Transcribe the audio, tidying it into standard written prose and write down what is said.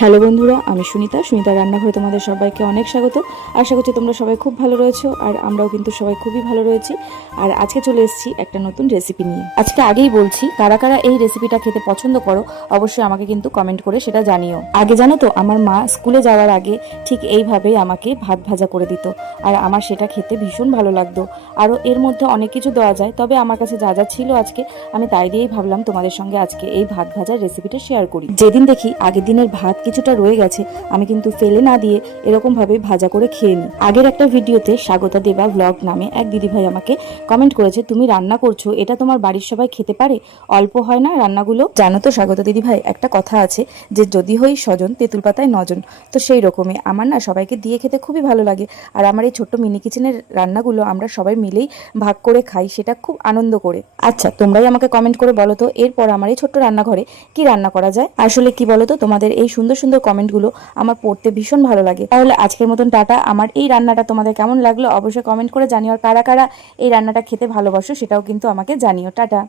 Hello বন্ধুরা, আমি সুনিতা রান্নাঘরে তোমাদের সবাইকে অনেক স্বাগত। আশা করছি তোমরা সবাই খুব ভালো রয়েছো, আর আমরাও কিন্তু সবাই খুবই ভালো রয়েছি। আর আজকে চলে এসেছি একটা নতুন রেসিপি নিয়ে। আজকে আগেই বলছি, কারা কারা এই রেসিপিটা খেতে পছন্দ করো অবশ্যই আমাকে কিন্তু কমেন্ট করে সেটা জানিও। আগে জানো তো, আমার মা স্কুলে যাওয়ার আগে ঠিক এইভাবেই আমাকে ভাত ভাজা করে দিত, আর আমার সেটা খেতে ভীষণ ভালো লাগতো। আরও এর মধ্যে অনেক কিছু দেওয়া যায়, তবে আমার কাছে যা যা ছিল আজকে আমি তাই দিয়েই ভাবলাম তোমাদের সঙ্গে আজকে এই ভাত ভাজার রেসিপিটা শেয়ার করি। যেদিন দেখি আগের দিনের ভাত কিছুটা রয়ে গেছে, আমি কিন্তু ফেলে না দিয়ে এরকম ভাবে ভাজা করে খেয়ে নিই। আগের একটা ভিডিওতে স্বাগতা দেবা ব্লগ নামে এক দিদিভাই আমাকে কমেন্ট করেছে, তুমি রান্না করছো, এটা তোমার বাড়ির সবাই খেতে পারে? অল্প হয় না রান্নাগুলো? জানো তো স্বাগতা দিদিভাই, একটা কথা আছে যে যদি হই স্বজন তেঁতুল পাতায় নজন। তো সেই রকমই আমার না সবাইকে দিয়ে খেতে খুবই ভালো লাগে। আর আমার এই ছোট্ট মিনি কিচেনের রান্নাগুলো আমরা সবাই মিলেই ভাগ করে খাই, সেটা খুব আনন্দ করে। আচ্ছা, তোমরাই আমাকে কমেন্ট করে বলো তো, এরপর আমার এই ছোট্ট রান্নাঘরে কি রান্না করা যায়। আসলে কি বলো তো, তোমাদের এই সুন্দর সুন্দর কমেন্টগুলো আমার পড়তে ভীষণ ভালো লাগে। তাহলে আজকের মতন টাটা। আমার এই রান্নাটা তোমাদের কেমন লাগলো অবশ্যই কমেন্ট করে জানিও, আর কারা কারা এই রান্নাটা খেতে ভালোবাসো সেটাও কিন্তু আমাকে জানিও। টাটা।